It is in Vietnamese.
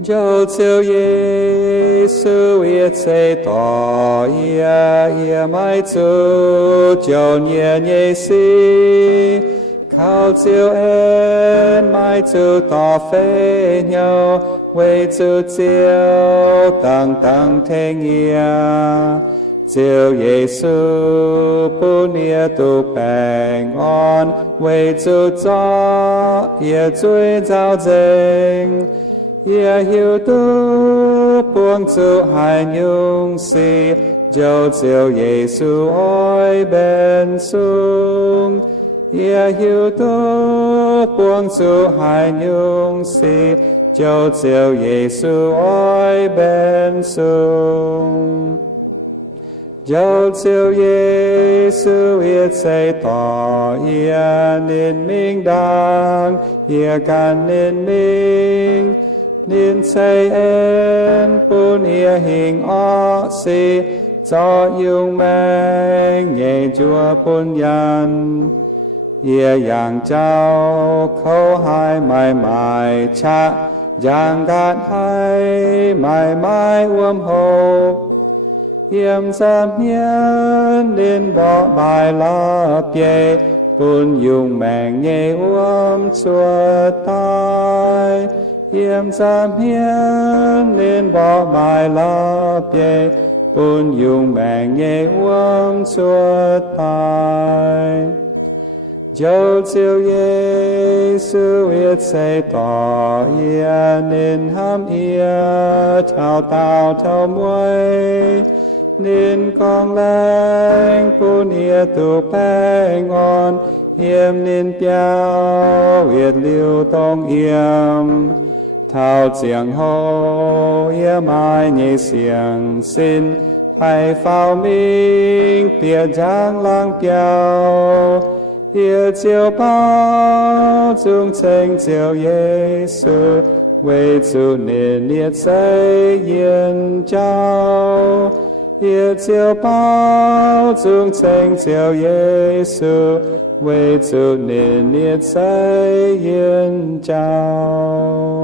就照耶稣一切道也埋主就念耶稣，靠照恩埋主道飞鸟，为主照等等听呀。照耶穌本也都平安，為主作也最造證，也曉得幫助還勇士，就照耶穌愛變送，也曉得幫助還勇士，就照耶穌愛變送。就照耶穌一切道也念明當，也敢念明，念切恩本也行惡事，作用命也做本人，也讓教口海買買差，讓格海買買往後。Yếm giam nhân nên bỏ bài la bề, bùn dùng mẹn nhẹ chua tai. Yếm giam nhân nên bỏ bài la bề, bùn dùng mẹn nhẹ chua tai. Dẫu chiều Giê-xu ít xây tỏ ia nên ham ia thao tao thao muối, nên con lên phun ia tu bè ngon, hiểm nên piao ít liu tông yếm, thao chiang hồ ia mai nhị xiang xin, hay phao minh bia giang lang piao, ia chiều bao dung tranh chiều Giê-xu,為主nên nhiệt xây yên trao. Ye chiều bao dung tranh chiều Giê-xu,為主nên nhiệt xây yên trao.